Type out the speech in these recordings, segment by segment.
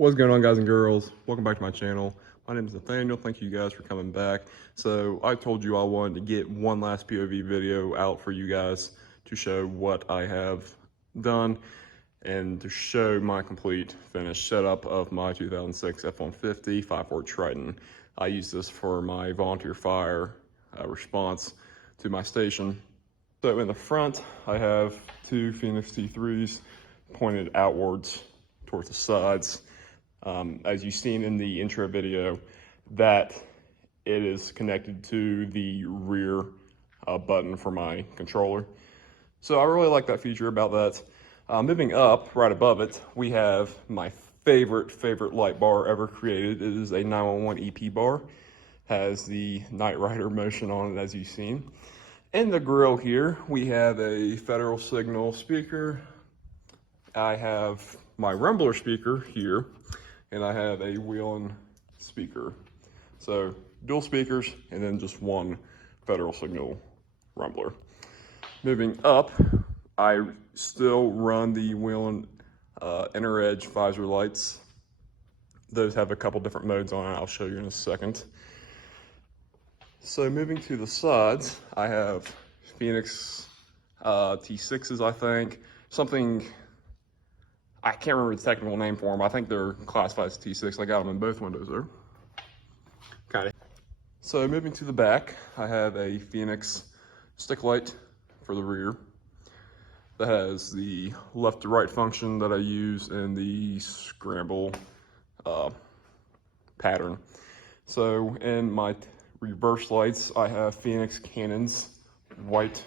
What's going on, guys and girls? Welcome back to my channel. My name is Nathaniel. Thank you guys for coming back. So I told you I wanted to get one last POV video out for you guys to show what I have done and to show my complete finished setup of my 2006 F-150 5.4 Triton. I use this for my volunteer fire response to my station. So in the front, I have two Feniex T3s pointed outwards towards the sides. As you've seen in the intro video, that it is connected to the rear button for my controller. So I really like that feature about that. Moving up, right above it, we have my favorite light bar ever created. It is a 911 EP bar. Has the Night Rider motion on it, as you've seen. In the grill here, we have a Federal Signal speaker. I have my Rumbler speaker here, and I have a Whelen speaker. So dual speakers and then just one Federal Signal Rumbler. Moving up, I still run the Whelen Inner Edge visor lights. Those have a couple different modes on it. I'll show you in a second. So moving to the sides, I have Feniex T6s, I think. Something, I can't remember the technical name for them. I think they're classified as T6. I got them in both windows there. Okay. So moving to the back, I have a Feniex stick light for the rear that has the left to right function that I use in the scramble pattern. So in my reverse lights, I have Feniex Cannons white.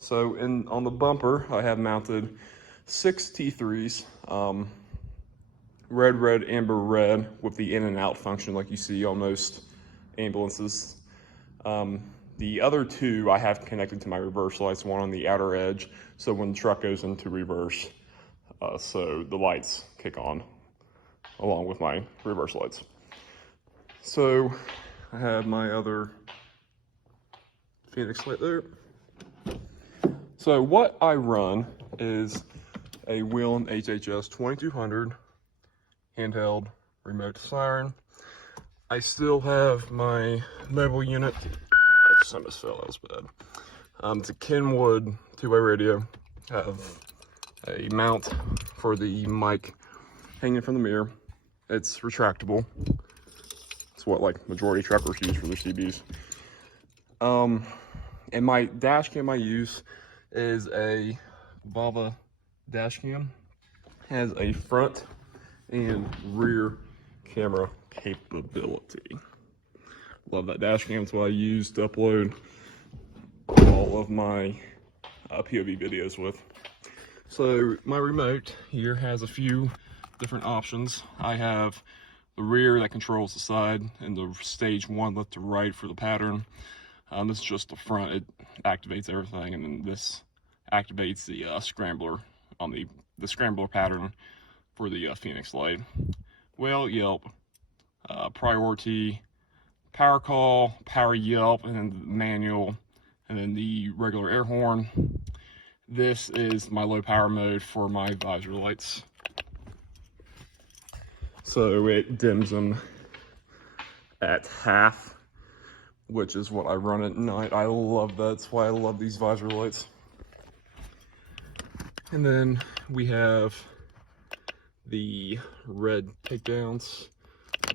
So on the bumper, I have mounted 6 T3s, red, amber, red, with the in and out function like you see on most ambulances. The other two I have connected to my reverse lights, one on the outer edge, so when the truck goes into reverse, so the lights kick on along with my reverse lights. So I have my other Feniex light there. So what I run is a Whelen HHS2200 handheld remote siren. I still have my mobile unit. I just fell, that was bad. It's a Kenwood two-way radio. I have a mount for the mic hanging from the mirror. It's retractable. It's what like majority truckers use for their CBs. And my dash cam I use is a Vava Dashcam. Has a front and rear camera capability. Love that dash cam. It's what I use to upload all of my POV videos with. So my remote here has a few different options. I have the rear that controls the side, and the stage 1 left to right for the pattern. This is just the front. It activates everything, and then this activates the scrambler on the scrambler pattern for the Feniex light. Well, yelp, priority, power call, power yelp, and then the manual, and then the regular air horn. This is my low power mode for my visor lights. So it dims them at half, which is what I run at night. I love that. That's why I love these visor lights. And then we have the red takedowns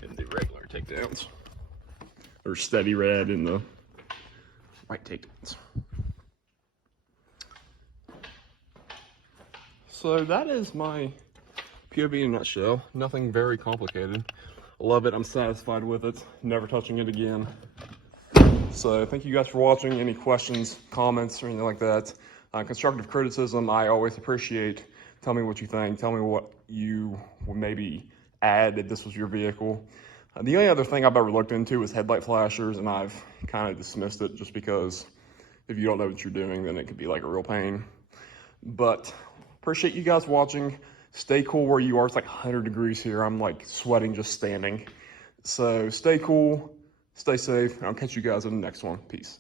and the regular takedowns, or steady red and the white takedowns. So that is my POV in a nutshell. Nothing very complicated. I love it. I'm satisfied with it. Never touching it again. So thank you guys for watching. Any questions, comments, or anything like that? Constructive criticism, I always appreciate. Tell me what you think. Tell me what you would maybe add if this was your vehicle. The only other thing I've ever looked into is headlight flashers, and I've kind of dismissed it just because if you don't know what you're doing, then it could be like a real pain. But appreciate you guys watching. Stay cool where you are. It's like 100 degrees here. I'm like sweating just standing. So stay cool, stay safe, and I'll catch you guys in the next one. Peace.